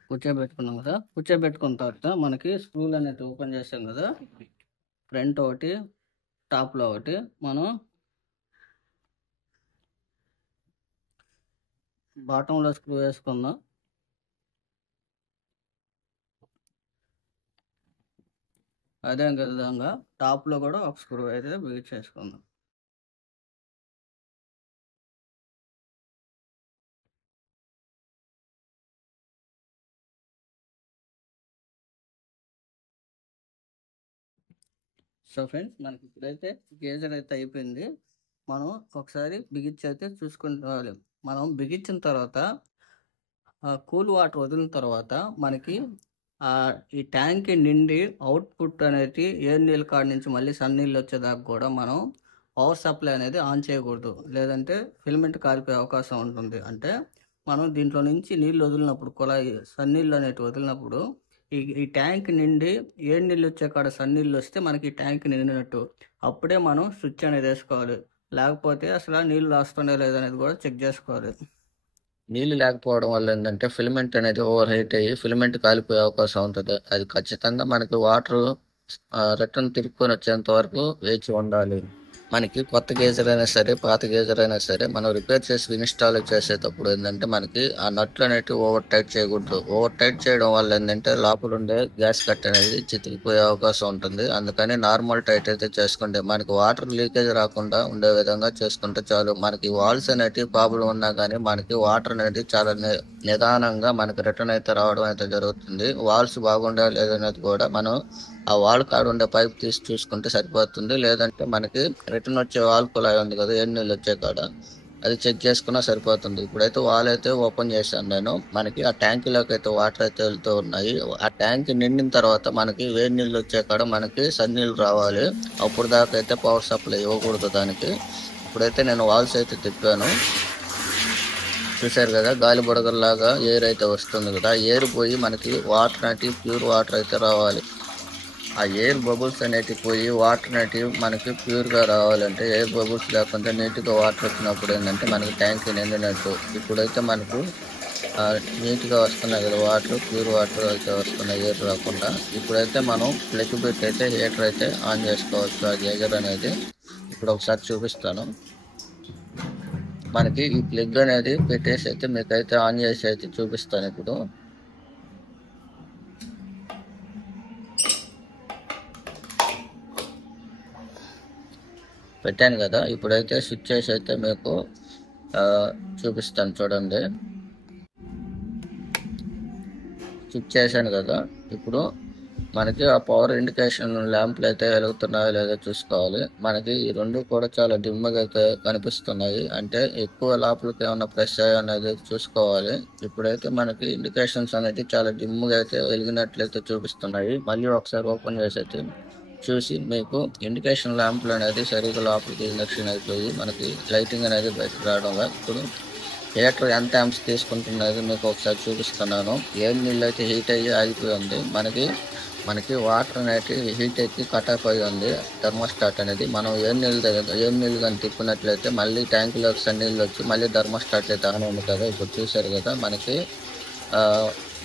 కూర్చోబెట్టుకున్నాం కదా, కూర్చోబెట్టుకున్న తర్వాత మనకి స్క్రూలు అనేది ఓపెన్ చేసాం కదా, ఫ్రంట్ ఒకటి టాప్లో ఒకటి మనం బాటంలో స్క్రూ వేసుకుందాం. అదే విధంగా టాప్లో కూడా ఒక స్క్రూ అయితే బిగించేసుకుందాం. సో ఫ్రెండ్స్, మనకి ఇప్పుడైతే గేజర్ అయితే అయిపోయింది. మనం ఒకసారి బిగించి అయితే చూసుకుంటాం. మనం బిగించిన తర్వాత కూల్ వాటర్ వదిలిన తర్వాత మనకి ఈ ట్యాంక్ నిండి అవుట్పుట్ అనేది ఏరు నీళ్ళ కాడ నుంచి మళ్ళీ సన్నీళ్ళు వచ్చేదాకా కూడా మనం పవర్ సప్లై అనేది ఆన్ చేయకూడదు, లేదంటే ఫిలమెంట్ కాలిపోయే అవకాశం ఉంటుంది. అంటే మనం దీంట్లో నుంచి నీళ్ళు వదిలినప్పుడు, కుళాయి సన్నీళ్ళు అనేవి వదిలినప్పుడు ఈ ట్యాంక్ నిండి ఏడు నీళ్ళు వచ్చే కాడ సన్నీళ్ళు వస్తే మనకి ఈ ట్యాంక్ నిండినట్టు. అప్పుడే మనం స్విచ్ అనేది వేసుకోవాలి, లేకపోతే అసలు నీళ్ళు వస్తుండే లేదనేది కూడా చెక్ చేసుకోవాలి. నీళ్ళు లేకపోవడం వల్ల ఏంటంటే ఫిలమెంట్ అనేది ఓవర్ హీట్ అయ్యి ఫిలమెంట్ కాలిపోయే అవకాశం ఉంటుంది. అది ఖచ్చితంగా మనకి వాటర్ రిటర్న్ తిరుక్కొని వచ్చేంత వరకు వేచి ఉండాలి. మనకి కొత్త గేజర్ అయినా సరే, పాత గేజర్ అయినా సరే, మనం రిపేర్ చేసి ఇన్స్టాల్ చేసేటప్పుడు ఏంటంటే మనకి ఆ నట్లు అనేవి ఓవర్ టైట్ చేయకూడదు. ఓవర్ టైట్ చేయడం వల్ల ఏంటంటే లోపల ఉండే గ్యాస్ కట్ అనేది చితికిపోయే అవకాశం ఉంటుంది. అందుకని నార్మల్ టైట్ అయితే చేసుకుంటే మనకి వాటర్ లీకేజ్ రాకుండా ఉండే విధంగా చేసుకుంటే చాలు. మనకి వాల్స్ అనేటివి ప్రాబ్లం ఉన్నా కానీ మనకి వాటర్ అనేది చాలా నిదానంగా మనకి రిటర్న్ అయితే రావడం అయితే జరుగుతుంది. వాల్స్ బాగుండా లేదనేది కూడా మనం ఆ వాల్ కాడ ఉండే పైప్ తీసి చూసుకుంటే సరిపోతుంది. లేదంటే మనకి రిటర్న్ వచ్చే వాల్ కుళాయి ఉంది కదా, ఏడు నీళ్ళు వచ్చే కాడ, అది చెక్ చేసుకున్నా సరిపోతుంది. ఇప్పుడైతే వాల్ అయితే ఓపెన్ చేశాను నేను. మనకి ఆ ట్యాంకీలోకి అయితే వాటర్ అయితే వెళ్తూ ఉన్నాయి. ఆ ట్యాంక్ నిండిన తర్వాత మనకి వేడి నీళ్ళు వచ్చే కాడ మనకి సన్నీళ్ళు రావాలి. అప్పుడు దాకా అయితే పవర్ సప్లై ఇవ్వకూడదు దానికి. ఇప్పుడైతే నేను వాల్స్ అయితే తిప్పాను, చూసారు కదా, గాలి బుడగల్లాగా ఎయిర్ అయితే వస్తుంది కదా. ఎయిర్ పోయి మనకి వాటర్ అనేవి ప్యూర్ వాటర్ అయితే రావాలి. ఆ ఎయిర్ బబుల్స్ అనేటివి పోయి వాటర్ అనేటివి మనకి ప్యూర్గా రావాలంటే, ఎయిర్ బబుల్స్ లేకుండా నీట్గా వాటర్ వచ్చినప్పుడు ఏంటంటే మనకి ట్యాంక్ నిండినట్టు. ఇప్పుడైతే మనకు నీట్గా వస్తున్నాయి కదా వాటర్, ప్యూర్ వాటర్ అయితే వస్తున్నాయి, ఎయిర్ రాకుండా. ఇప్పుడైతే మనం ప్లగ్ పెట్టి అయితే హీటర్ అయితే ఆన్ చేసుకోవచ్చు ఆ గేజర్ అనేది. ఇప్పుడు ఒకసారి చూపిస్తాను. మనకి ఈ ప్లగ్ అనేది పెట్టేసి అయితే మీకైతే ఆన్ చేసి అయితే చూపిస్తాను. ఇప్పుడు పెట్టాను కదా, ఇప్పుడైతే స్విచ్ చేసి అయితే మీకు చూపిస్తాను చూడండి. స్విచ్ చేశాను కదా, ఇప్పుడు మనకి ఆ పవర్ ఇండికేషన్ ల్యాంప్లు అయితే వెలుగుతున్నాయో లేదో చూసుకోవాలి. మనకి ఈ రెండు కూడా చాలా డిమ్గా అయితే కనిపిస్తున్నాయి, అంటే ఎక్కువ లోపలికి ఏమన్నా ప్రెస్ అయ్యి అనేది చూసుకోవాలి. ఇప్పుడైతే మనకి ఇండికేషన్స్ అనేది చాలా డిమ్గా అయితే వెలిగినట్లయితే చూపిస్తున్నాయి. మళ్ళీ ఒకసారి ఓపెన్ చేసి అయితే చూసి మీకు ఇండికేషన్ ల్యాంప్లు అనేది సరిగ్గా లోపలికి ఇండక్షన్ అయిపోయి మనకి లైటింగ్ అనేది బయటకు రావడం. ఇప్పుడు హీటర్ ఎంత యాంప్స్ తీసుకుంటున్నది మీకు ఒకసారి చూపిస్తున్నాను. ఏడు నీళ్ళు అయితే హీట్ అయ్యి ఆగిపోయింది. మనకి వాటర్ అనేది హీట్ ఎక్కి కట్ ఆఫ్ అయ్యి ఉంది థర్మోస్టాట్ అనేది. మనం ఏడు నీళ్ళు కానీ తిప్పినట్లయితే మళ్ళీ ట్యాంకులోకి సన్నీళ్ళు వచ్చి మళ్ళీ థర్మోస్టాట్ అయితే ఆన్ ఉంది కదా. ఇప్పుడు చూసారు కదా,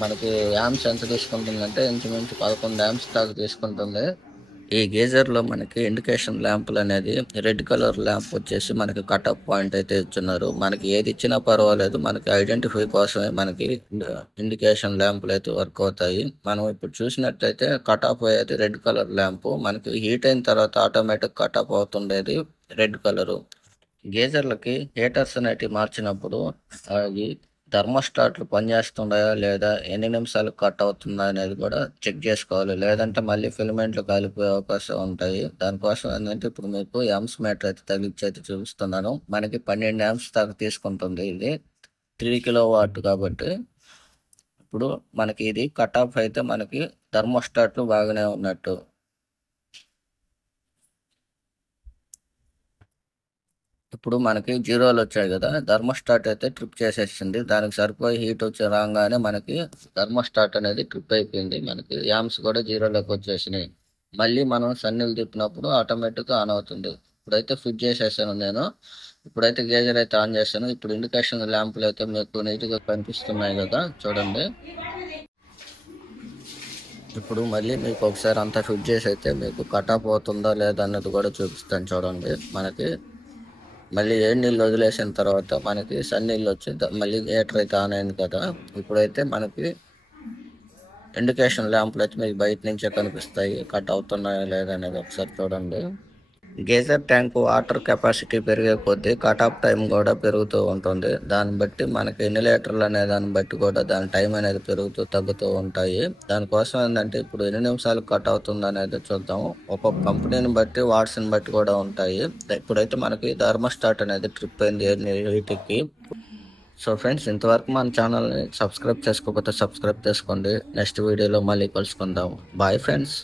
మనకి యాంప్స్ ఎంత తీసుకుంటుందంటే ఇంచుమించు 11 యాంప్స్ దాకా తీసుకుంటుంది. ఈ గేజర్లో మనకి ఇండికేషన్ ల్యాంపులు అనేది రెడ్ కలర్ ల్యాంప్ వచ్చేసి మనకి కట్అప్ పాయింట్ అయితే ఇచ్చున్నారు. మనకి ఏది ఇచ్చినా పర్వాలేదు, మనకి ఐడెంటిఫై కోసమే మనకి ఇండికేషన్ ల్యాంపులు అయితే వర్క్ అవుతాయి. మనం ఇప్పుడు చూసినట్లయితే కట్అప్ అయ్యేది రెడ్ కలర్ ల్యాంపు. మనకి హీట్ అయిన తర్వాత ఆటోమేటిక్ కట్అప్ అవుతుండేది రెడ్ కలరు. గేజర్లకి హీటర్స్ అనేటివి మార్చినప్పుడు అవి థర్మోస్టాట్లు పనిచేస్తున్నాయా లేదా, ఎన్ని నిమిషాలు కట్ అవుతుందా అనేది కూడా చెక్ చేసుకోవాలి. లేదంటే మళ్ళీ ఫిలమెంట్లు కాలిపోయే అవకాశం ఉంటాయి. దానికోసం ఏంటంటే ఇప్పుడు మీకు యాంప్స్ మీటర్ అయితే తగిలించి అయితే చూపిస్తున్నాను. మనకి 12 యాంప్స్ దాకా తీసుకుంటుంది. ఇది 3 కిలోవాట్ కాబట్టి ఇప్పుడు మనకి ఇది కట్ ఆఫ్ అయితే మనకి థర్మోస్టాట్లు బాగానే ఉన్నట్టు. ఇప్పుడు మనకి జీరోలు వచ్చాయి కదా, థర్మోస్టాట్ అయితే ట్రిప్ చేసేసింది. దానికి సరిపోయి హీట్ వచ్చి రాగానే మనకి థర్మోస్టాట్ అనేది ట్రిప్ అయిపోయింది. మనకి యామ్స్ కూడా జీరోలోకి వచ్చేసినాయి. మళ్ళీ మనం సన్నీళ్ళు తిప్పినప్పుడు ఆటోమేటిక్గా ఆన్ అవుతుంది. ఇప్పుడైతే ఫిట్ చేసేసాను నేను. ఇప్పుడైతే గేజర్ అయితే ఆన్ చేశాను. ఇప్పుడు ఇండికేషన్ ల్యాంపులు అయితే మీకు నీట్గా కనిపిస్తున్నాయి కదా, చూడండి. ఇప్పుడు మళ్ళీ మీకు ఒకసారి అంతా ఫిట్ చేసి అయితే మీకు కట్ ఆఫ్ అవుతుందా లేదా అన్నది కూడా చూపిస్తాను, చూడండి. మనకి మళ్ళీ ఏడు నీళ్ళు వదిలేసిన తర్వాత మనకి సన్నీళ్ళు వచ్చి మళ్ళీ హీటర్ అయితే ఆన్ అయింది కదా. ఇప్పుడైతే మనకి ఇండికేషన్ ల్యాంపులు అయితే మీకు బయట నుంచే కనిపిస్తాయి. కట్ అవుతున్నాయా లేదా అనేది ఒకసారి చూడండి. గేజర్ ట్యాంక్ వాటర్ కెపాసిటీ పెరిగే కొద్దీ కట్ ఆఫ్ టైం కూడా పెరుగుతూ ఉంటుంది. దాన్ని బట్టి మనకి ఎన్ని లీటర్లు అనే దాన్ని బట్టి కూడా దాని టైం అనేది పెరుగుతూ తగ్గుతూ ఉంటాయి. దానికోసం ఏంటంటే ఇప్పుడు ఎన్ని నిమిషాలు కట్ అవుతుంది అనేది చూద్దాం. ఒక్కొక్క కంపెనీని బట్టి వాట్స్ని బట్టి కూడా ఉంటాయి. ఇప్పుడైతే మనకి థర్మోస్టాట్ అనేది ట్రిప్ అయింది వీటికి. సో ఫ్రెండ్స్, ఇంతవరకు మన ఛానల్ని సబ్స్క్రైబ్ చేసుకోకపోతే సబ్స్క్రైబ్ చేసుకోండి. నెక్స్ట్ వీడియోలో మళ్ళీ కలుసుకుందాం. Bye friends.